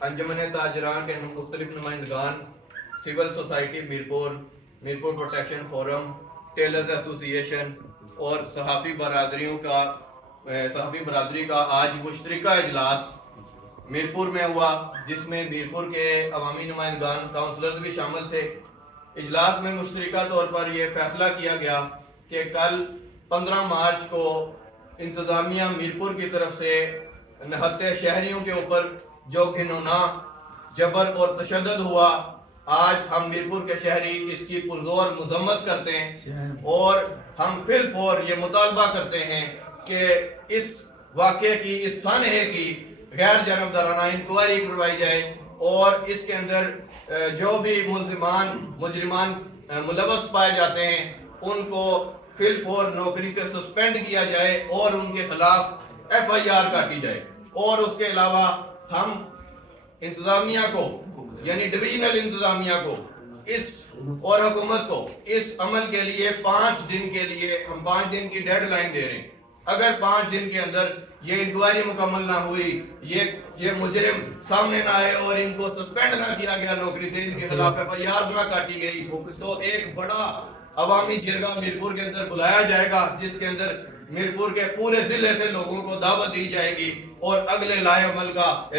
انجمن تاجران کے مختلف نمائندگان، civil society Mirpur protection forum, tailors association اور صحافی برادری کا آج مشترکہ اجلاس میرپور میں ہوا، جس میں میرپور کے عوامی نمائندگان کاؤنسلرز بھی شامل تھے۔ اجلاس میں مشترکہ طور پر یہ فیصلہ کیا گیا کہ کل 15 مارچ کو انتظامیہ میرپور کی طرف سے نہتے شہریوں کے اوپر جو گھناؤنا جبر اور تشدد ہوا، آج ہم میرپور کے شہری اس کی پرزور مذمت کرتے ہیں اور ہم فی الفور یہ مطالبہ کرتے ہیں کہ اس واقعے کی، اس سانحے کی غیر جانبدارانہ انکوائری کروائی جائے اور اس کے اندر جو بھی مجرمان ملوث پائے جاتے ہیں ان کو فی الفور نوکری سے سسپینڈ کیا جائے اور ان کے خلاف FIR کاٹی جائے۔ اور اس کے علاوہ ہم انتظامیہ کو، یعنی ڈویژنل انتظامیہ کو اور حکومت کو اس عمل کے لیے 5 دن کے لیے ہم 5 دن کی ڈیڈ لائن دے رہے ہیں۔ اگر 5 دن کے اندر یہ انکوائری مکمل نہ ہوئی، یہ مجرم سامنے نہ آئے اور ان کو سسپینڈ نہ کیا گیا نوکری سے، ان کے خلاف FIR نہ کاٹی گئی، تو ایک بڑا عوامی جرگہ میرپور کے اندر بلایا جائے گا، جس کے اندر میرپور کے پورے ضلع سے لوگوں کو دعوت دی جائے گی اور اگلے لائحہ عمل کا